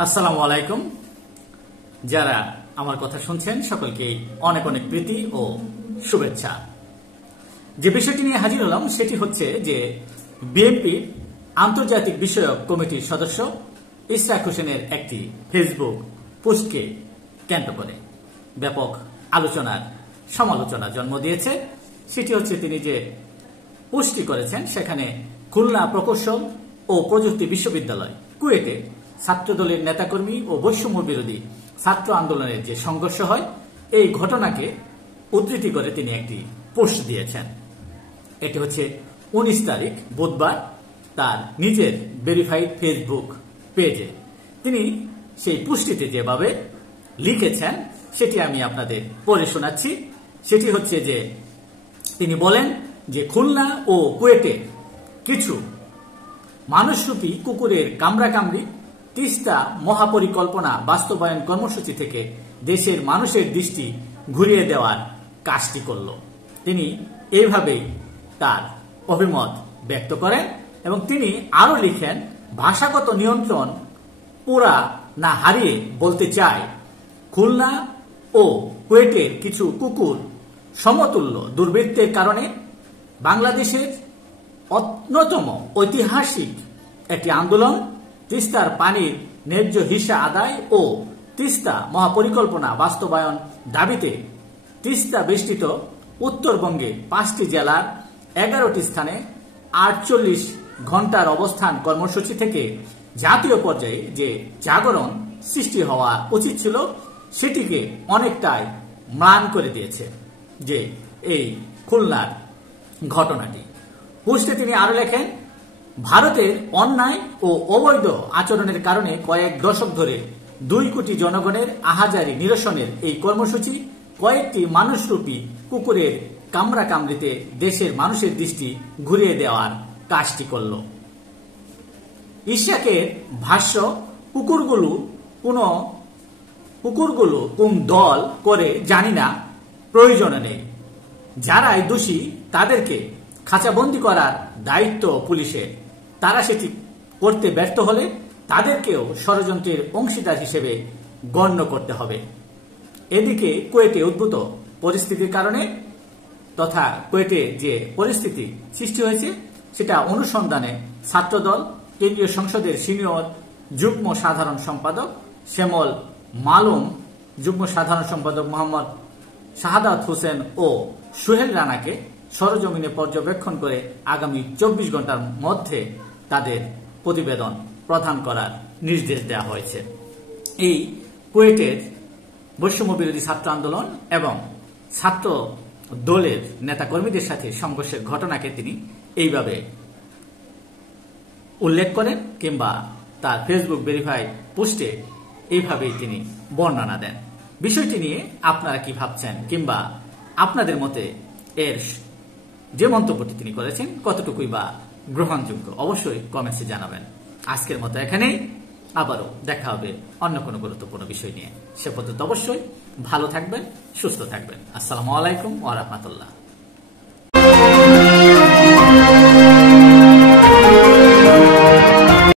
আসসালামু আলাইকুম। যারা আমার কথা শুনছেন সকলকে অনেক অনেক প্রীতি ও শুভেচ্ছা। যে বিষয়টি নিয়ে হাজির হলাম সেটি হচ্ছে যে বিএনপির আন্তর্জাতিক বিষয়ক কমিটির সদস্য ইশরাক হোসেনের একটি ফেসবুক পোস্টকে কেন্দ্র করে ব্যাপক সমালোচনা জন্ম দিয়েছে। সেটি হচ্ছে তিনি যে পোস্টটি করেছেন সেখানে খুলনা প্রকৌশল ও প্রযুক্তি বিশ্ববিদ্যালয় কুয়েটে ছাত্রদলের নেতাকর্মী ও বৈষম্য বিরোধী ছাত্র আন্দোলনের যে সংঘর্ষ হয় এই ঘটনাকে উদ্ধৃতি করে তিনি একটি পোস্ট দিয়েছেন। এটি হচ্ছে 19 তারিখ বুধবার তার নিজের ভেরিফাইড ফেসবুক পেজে তিনি সেই পোস্টটিতে যেভাবে লিখেছেন সেটি আমি আপনাদের পড়ে শোনাচ্ছি। সেটি হচ্ছে যে তিনি বলেন যে খুলনা ও কুয়েটে কিছু মানুষরূপী কুকুরের কামড়াকামড়ি তিস্তা মহাপরিকল্পনা বাস্তবায়ন কর্মসূচি থেকে দেশের মানুষের দৃষ্টি ঘুরিয়ে দেওয়ার কাজটি করল। তিনি এইভাবেই তার অভিমত ব্যক্ত করেন এবং তিনি আরো লিখেন, ভাষাগত নিয়ন্ত্রণ পুরা না হারিয়ে বলতে চায়, খুলনা ও কুয়েটের কিছু কুকুর সমতুল্য দুর্বৃত্তের কারণে বাংলাদেশের অন্যতম ঐতিহাসিক একটি আন্দোলন তিস্তার পানির ন্যায্য হিস্সা আদায় ও তিস্তা মহাপরিকল্পনা বাস্তবায়ন দাবিতে তিস্তা বেষ্টিত উত্তরবঙ্গে 5টি জেলার 11টি স্থানে 48 ঘন্টার অবস্থান কর্মসূচি থেকে জাতীয় পর্যায়ে যে জাগরণ সৃষ্টি হওয়া উচিত ছিল সেটিকে অনেকটাই ম্লান করে দিয়েছে যে এই খুলনার ঘটনাটি। পোস্টে তিনি আরো লেখেন, ভারতের অন্যায় ও অবৈধ আচরণের কারণে কয়েক দশক ধরে 2 কোটি জনগণের আহাজারি নিরসনের এই কর্মসূচি কয়েকটি মানুষরূপী কুকুরের কামড়াকামড়িতে দেশের মানুষের দৃষ্টি ঘুরিয়ে দেওয়ার কাজটি করল। ইশাকের ভাষ্য, কুকুরগুলো কোন দল করে জানি না, প্রয়োজন নেই। যারাই দোষী তাদেরকে খাঁচাবন্দি করার দায়িত্ব পুলিশের। তারা সেটি করতে ব্যর্থ হলে তাদেরকেও ষড়যন্ত্রের অংশীদার হিসেবে গণ্য করতে হবে। এদিকে কুয়েটে উদ্ভূত পরিস্থিতির কারণে তথা কুয়েটে যে পরিস্থিতি সৃষ্টি হয়েছে সেটা অনুসন্ধানে ছাত্রদল কেন্দ্রীয় সংসদের সিনিয়র যুগ্ম সাধারণ সম্পাদক শ্যামল মালুম, যুগ্ম সাধারণ সম্পাদক মোহাম্মদ শাহাদাত হোসেন ও সোহেল রানাকে সরজমিনে পর্যবেক্ষণ করে আগামী 24 ঘন্টার মধ্যে তাদের প্রতিবেদন প্রদান করার নির্দেশ দেওয়া হয়েছে। এই কুয়েটের বৈষম্য বিরোধী ছাত্র আন্দোলন এবং ছাত্র দলের নেতাকর্মীদের সাথে সংঘর্ষের ঘটনাকে তিনি এইভাবে উল্লেখ করেন কিংবা তার ফেসবুক ভেরিফাইড পোস্টে এইভাবেই তিনি বর্ণনা দেন। বিষয়টি নিয়ে আপনারা কি ভাবছেন কিংবা আপনাদের মতে এর যে মন্তব্যটি তিনি করেছেন কতটুকুই বা গ্রহণযোগ্য অবশ্যই কমেন্টসে জানাবেন। আজকের মতো এখানেই, আবারও দেখা হবে অন্য কোনো গুরুত্বপূর্ণ বিষয় নিয়ে। সে পর্যন্ত অবশ্যই ভালো থাকবেন, সুস্থ থাকবেন। আসসালামু আলাইকুম ওয়া রাহমাতুল্লাহ।